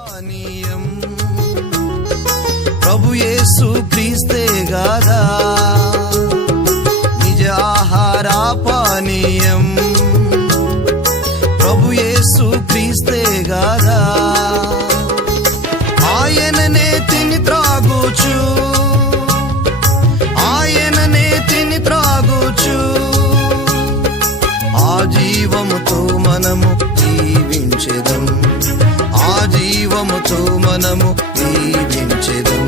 పానీయం ప్రభు యేసు క్రీస్తే గాదా నిజ ఆహార పానీయం ప్రభు యేసు క్రీస్తే గాదా ఆయననే తిని త్రాగుచు ఆయననే తిని త్రాగుచు ఆ జీవముతో మనము జీవించెదం ఆ జీవముతో మనము జీవించెదం